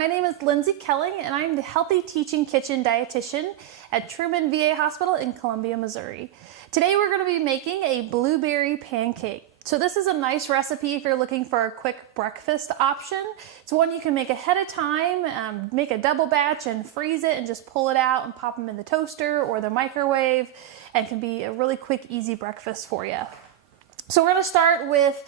My name is Lindsey Koelling, and I'm the Healthy Teaching Kitchen Dietitian at Truman VA Hospital in Columbia, Missouri. Today we're going to be making a blueberry pancake. So this is a nice recipe if you're looking for a quick breakfast option. It's one you can make ahead of time, make a double batch and freeze it and just pull it out and pop them in the toaster or the microwave, and can be a really quick, easy breakfast for you. So we're going to start with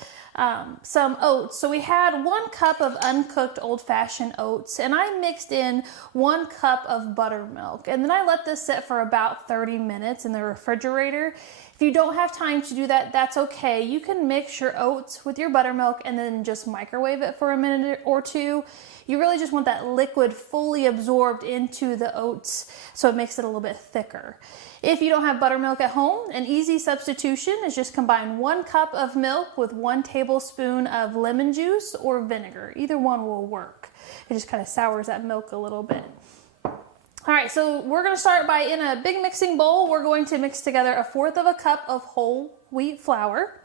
some oats. So we had 1 cup of uncooked old-fashioned oats, and I mixed in 1 cup of buttermilk, and then I let this sit for about 30 minutes in the refrigerator. If you don't have time to do that, that's okay. You can mix your oats with your buttermilk and then just microwave it for a minute or two. You really just want that liquid fully absorbed into the oats, so it makes it a little bit thicker. If you don't have buttermilk at home, an easy substitution is just combine 1 cup of milk with 1 tablespoon of lemon juice or vinegar. Either one will work. It just kind of sours that milk a little bit. All right, so we're going to start by, in a big mixing bowl, we're going to mix together 1/4 cup of whole wheat flour.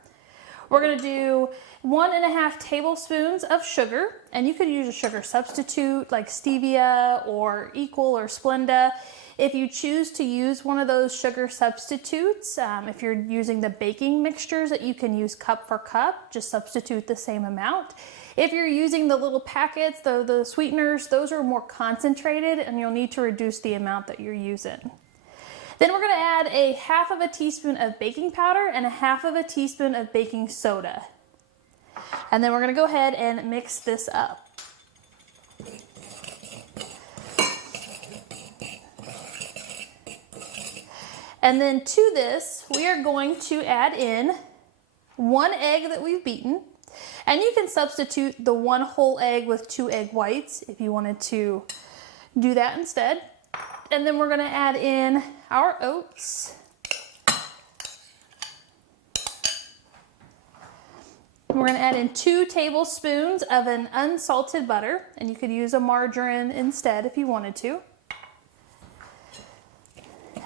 We're going to do 1.5 tablespoons of sugar, and you could use a sugar substitute like stevia or Equal or Splenda. If you choose to use one of those sugar substitutes, if you're using the baking mixtures that you can use cup for cup, just substitute the same amount. If you're using the little packets, the sweeteners, those are more concentrated and you'll need to reduce the amount that you're using. Then we're going to add 1/2 teaspoon of baking powder and 1/2 teaspoon of baking soda. And then we're going to go ahead and mix this up. And then to this, we are going to add in 1 egg that we've beaten. And you can substitute the 1 whole egg with 2 egg whites if you wanted to do that instead. And then we're going to add in our oats. We're going to add in 2 tablespoons of an unsalted butter, and you could use a margarine instead if you wanted to.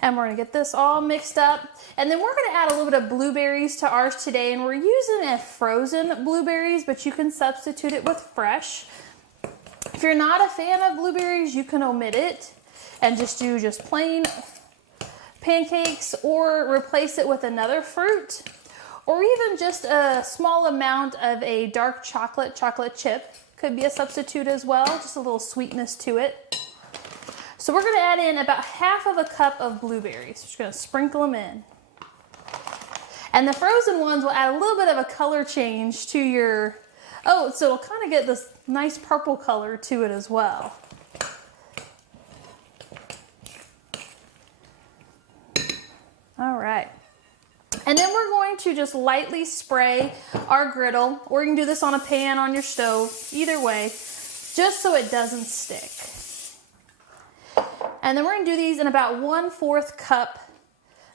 And we're going to get this all mixed up. And then we're going to add a little bit of blueberries to ours today, and we're using frozen blueberries, but you can substitute it with fresh. If you're not a fan of blueberries, you can omit it and just do plain pancakes, or replace it with another fruit, or even just a small amount of a dark chocolate chip could be a substitute as well, just a little sweetness to it. So we're going to add in about 1/2 cup of blueberries. Just going to sprinkle them in. And the frozen ones will add a little bit of a color change to your oats, so it'll kind of get this nice purple color to it as well. All right. And then we're going to just lightly spray our griddle, or you can do this on a pan on your stove, either way, just so it doesn't stick. And then we're going to do these in about 1/4 cup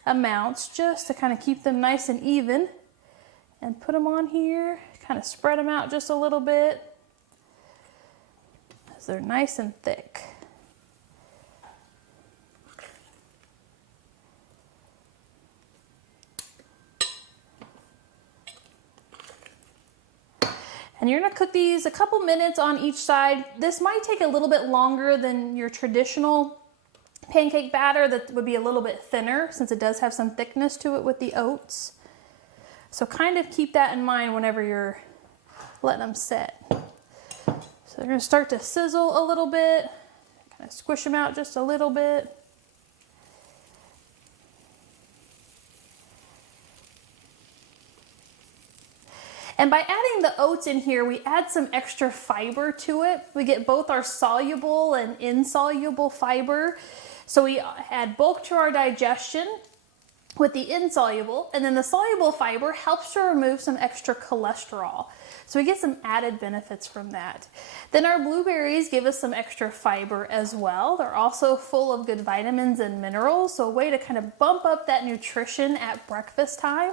amounts, just to kind of keep them nice and even. And put them on here, kind of spread them out just a little bit, as they're nice and thick. And you're going to cook these a couple minutes on each side. This might take a little bit longer than your traditional pancake batter that would be a little bit thinner, since it does have some thickness to it with the oats. So kind of keep that in mind whenever you're letting them sit. So they're going to start to sizzle a little bit. Kind of squish them out just a little bit. And by adding the oats in here, we add some extra fiber to it. We get both our soluble and insoluble fiber. So we add bulk to our digestion with the insoluble, and then the soluble fiber helps to remove some extra cholesterol. So we get some added benefits from that. Then our blueberries give us some extra fiber as well. They're also full of good vitamins and minerals, so a way to kind of bump up that nutrition at breakfast time.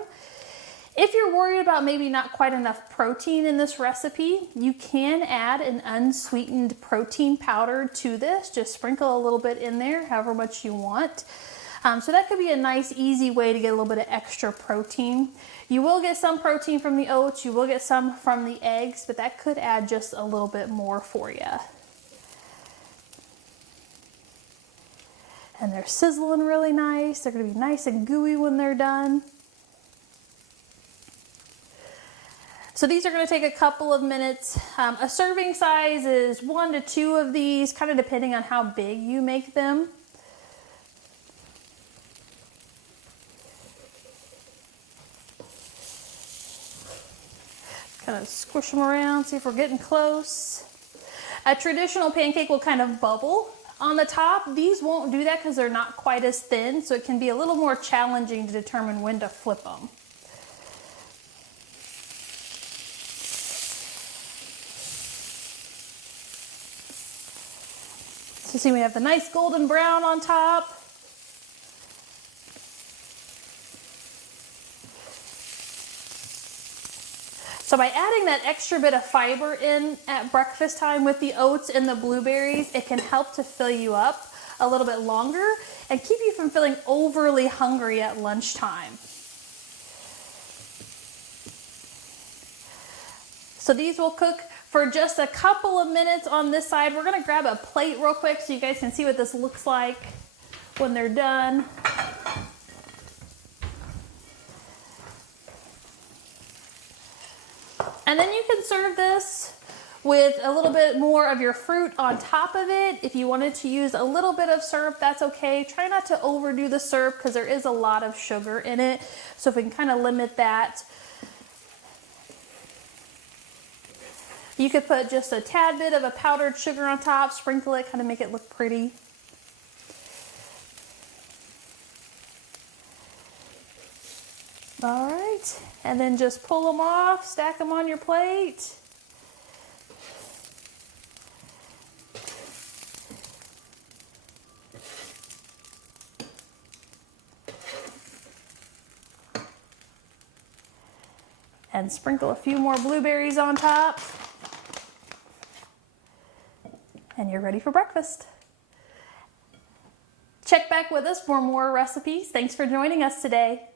If you're worried about maybe not quite enough protein in this recipe, you can add an unsweetened protein powder to this. Just sprinkle a little bit in there, however much you want. So that could be a nice, easy way to get a little bit of extra protein. You will get some protein from the oats, you will get some from the eggs, but that could add just a little bit more for you. And they're sizzling really nice. They're gonna be nice and gooey when they're done. So these are gonna take a couple of minutes. A serving size is 1 to 2 of these, kind of depending on how big you make them. Kind of squish them around, see if we're getting close. A traditional pancake will kind of bubble on the top. These won't do that because they're not quite as thin, so it can be a little more challenging to determine when to flip them. So see, we have the nice golden brown on top. So by adding that extra bit of fiber in at breakfast time with the oats and the blueberries, it can help to fill you up a little bit longer and keep you from feeling overly hungry at lunchtime. So these will cook for just a couple of minutes on this side. We're gonna grab a plate real quick so you guys can see what this looks like when they're done. And then you can serve this with a little bit more of your fruit on top of it. If you wanted to use a little bit of syrup, that's okay. Try not to overdo the syrup because there is a lot of sugar in it. So if we can kind of limit that. You could put just a tad bit of a powdered sugar on top, sprinkle it, kind of make it look pretty. All right, and then just pull them off, stack them on your plate. And sprinkle a few more blueberries on top. And you're ready for breakfast. Check back with us for more recipes. Thanks for joining us today.